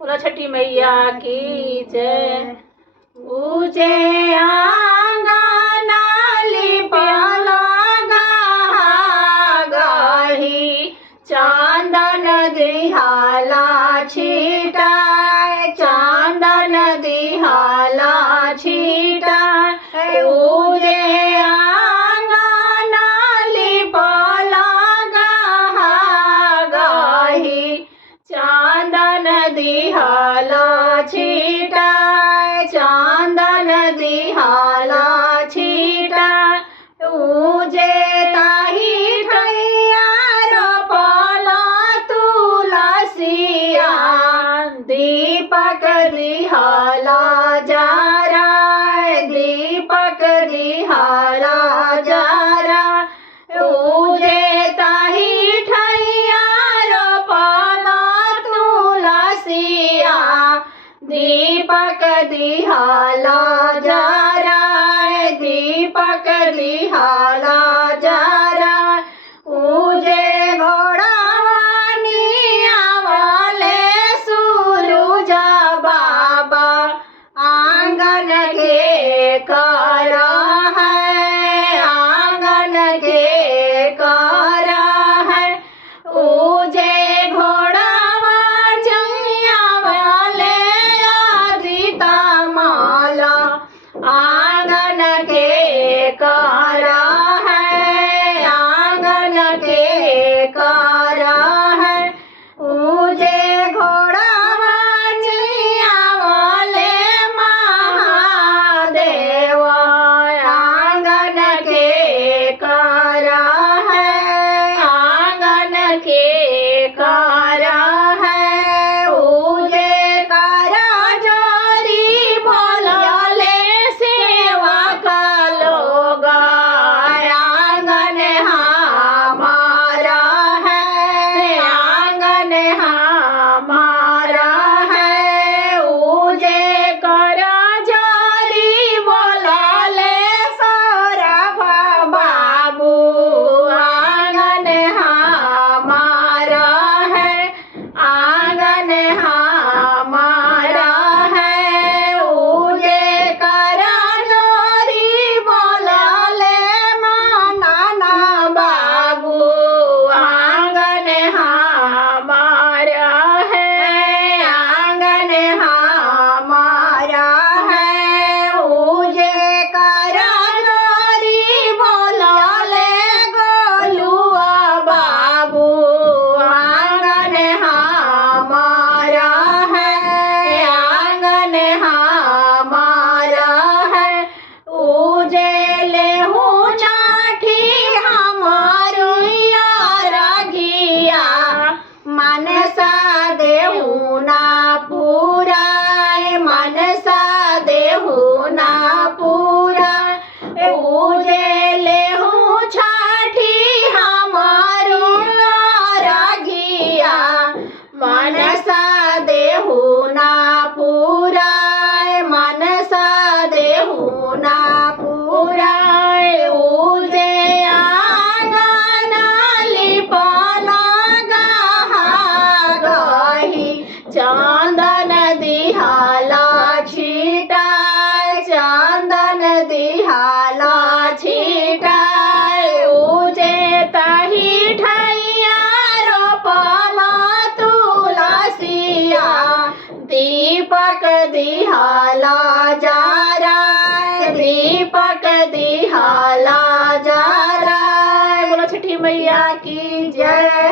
बोला छठी मैया की जय। ऊँचे आंगना लिपाला गाही, चांदन दिहाला छीटाय, चांदन दिहाला छीटाय। ऊँचे आंगना लिपाला गाही, चांदन दिहाला छीटाय, चांदन दिहाला छीटाय। ऊँचे ताही ठैया रोपला तुलसिया, दीपक दिहाला जराय, दीपक दिहाला जराय। ऊँचे ताही ठैया रोपला तुलसिया, दीपक दिहाला जराय, दीपक दिहाला जराय। ऊँचे घोड़ावानी आवले सूरज बाबा, आंगन के कर है, आंगन के कर है। ऊँचे घोड़ावा आवले आदिता माला, आंगन के कर है, आंगन के कर है। ऊँचे घोड़ावा आवले महादेव, आंगन के कर है, आंगन के कर है। ऊँचे कर जोरी बोलले सेवा का लोग, आंगन हमारा है, आंगन हमारा है। ऊँचे कर जोरी बोलले सौरभ बाबू, आंगन हमारा है, आंगन हमारा है। ऊँचे कर जोरी बोलले नाना बाबू, आंगन हमारा है, आंगन हमारा है। ऊँचे कर जोरी बोलले गोलुआ बाबू, आंगन हमारा है, आंगन हमारा है। ऊँचे लेहू चाठी हमारी रघिया, मनसा देहू ना पूरा, मनसा देहू ना पूरा। ऊँचे लेहू छठी हमारी रघिया, मनसा देहू ना पूरा, मनसा देहू ना पूरा। ऊँचे आंगना लिपाला गाही, चांदन दिहाला छीटाय, चांदन दिहाला छीटाय। ऊँचे ताही ठैया रोपला तुलसिया, दीपक दिहाला जराय, दीपक दिहाला जराय। बोलो छठी मैया की जय।